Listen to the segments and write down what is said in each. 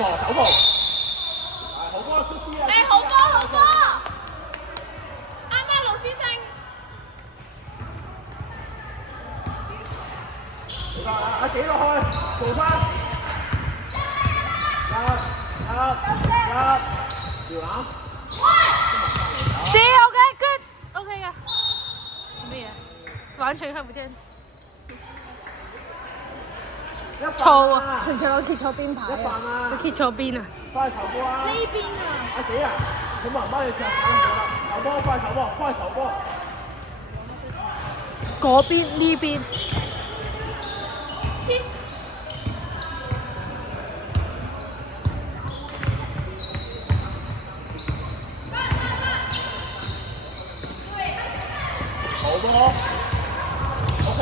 手部。好波，好波，好波！啱啱盧思勝。阿幾落去，做翻。搖籃。是 OK good OK 噶。咩嘢？完全看不見。錯啊！純粹我揭錯邊牌啊！佢揭錯邊啊！快球波啊！呢邊啊！阿幾啊？有冇人幫你著手啦？球波，快球波，快球波。嗰邊呢邊。好波 ，OK。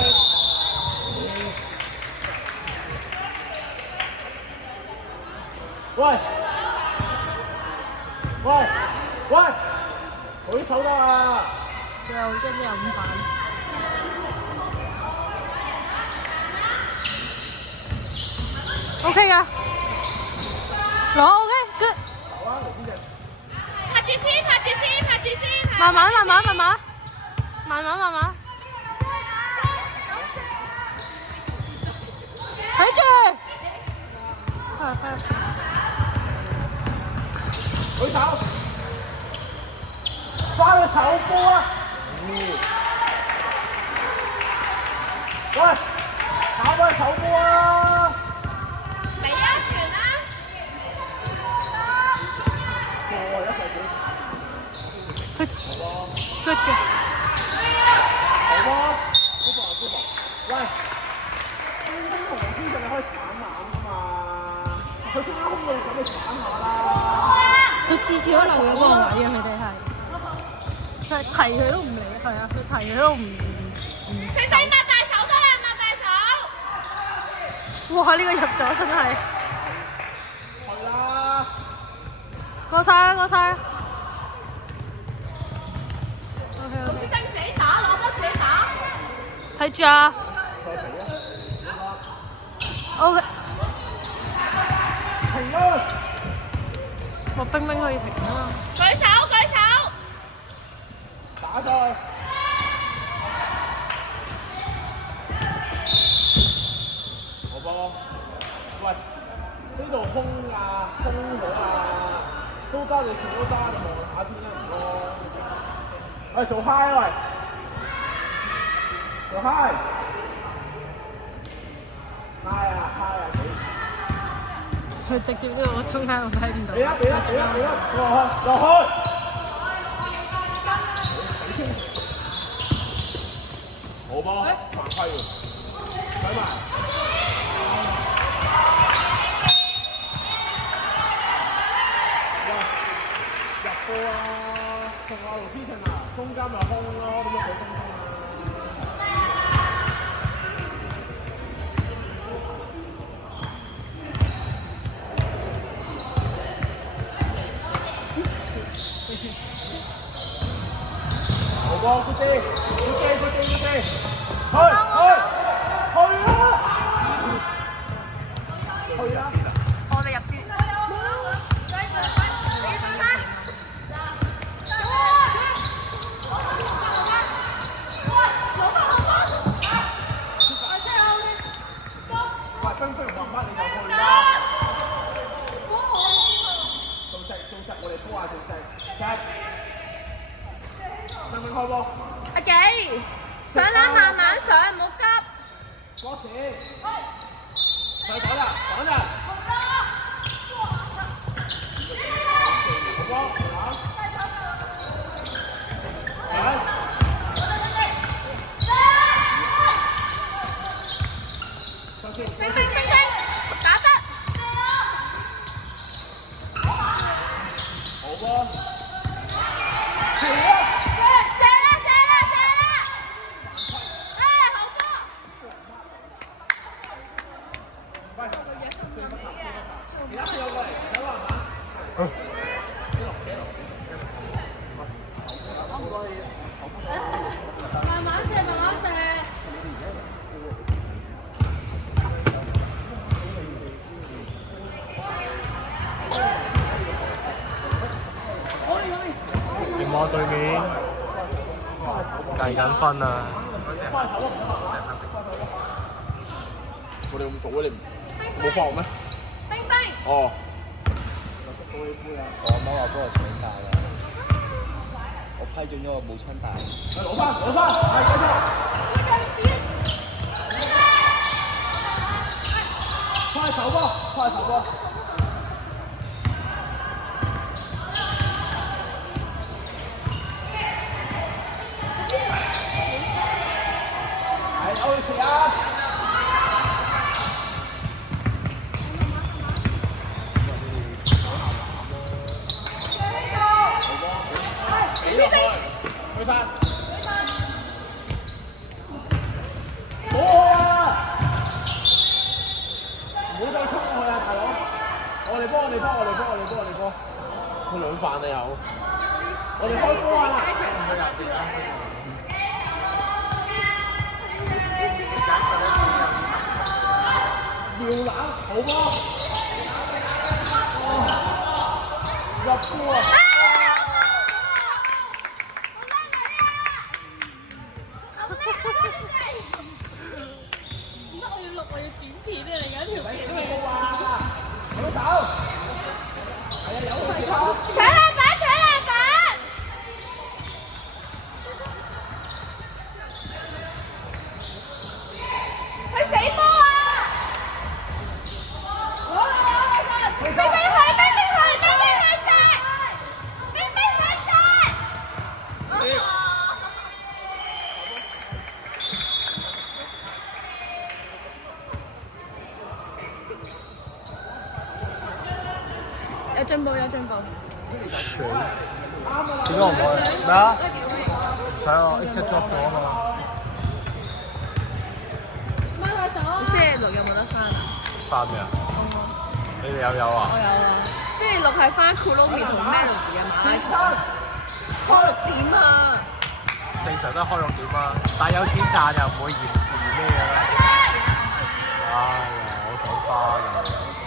喂，舉手得啊！又跟住又五反。OK 噶，攞 OK good。好啊，嚟邊隻？拍住先，拍住先，拍住先。慢慢。睇住。舉手，翻個手波啊！喂，打翻手波啊！你啊，傳啊！過一齊good 嘅。好波，高波。喂，黃天就你可以鏟籃㗎嘛？佢中間空嗰度咁你鏟下啦。佢次次都留咗個位啊！佢哋係提佢都唔理，係啊！佢提佢都唔。佢使擘大手得啦，擘大手。哇！呢個入咗真係。係啦。過晒。盧思勝自己打，攞波自己打。睇住啊 ！OK。停啦！我冰可以停啊嘛。舉手。打咗。好波。喂，呢度空啊，空咗啊，都得你全都得，你望下先啦，唔該。喂，做 high 喂，做 high。high 啊！佢直接呢個中間我睇唔到。俾啦，落去。好波，犯規喎，睇埋。入波啊！同阿盧思晴啊，中間咪空咯，咁咪好中間啊！好波，good day，去啦！我哋入先。喂，分分黃乜你就去啦！做實，我哋拖下做實。分分開波。阿幾，上啦，慢慢上，唔好急。波士。再講啦，講啦。好波，好。冰，打得。好波。慢慢射。對面計緊分啊！我哋咁早啊？你冇放學咩？冰冰，哦。我阿媽話幫我搶大啊！我批准咗我冇槍大。攞翻，係繼續。快手波！係歐力士啊！去翻，好啊！唔好再衝落去啊，大佬！我哋幫，佢兩飯啊又，我哋開波啊！吊籃好波，入波啊！有進步。點解我唔可以？咩啊？唔使啊 ，X drop 咗啊嘛。星期六有冇得翻啊？翻咩啊？你哋有啊？我有啊。星期六係翻 Kulomi 同 Melody 嘅馬拉松。開6點啊！正常都係開6點啊，但係有錢賺又唔會嫌咩嘅啦。哎呀，好想花㗎。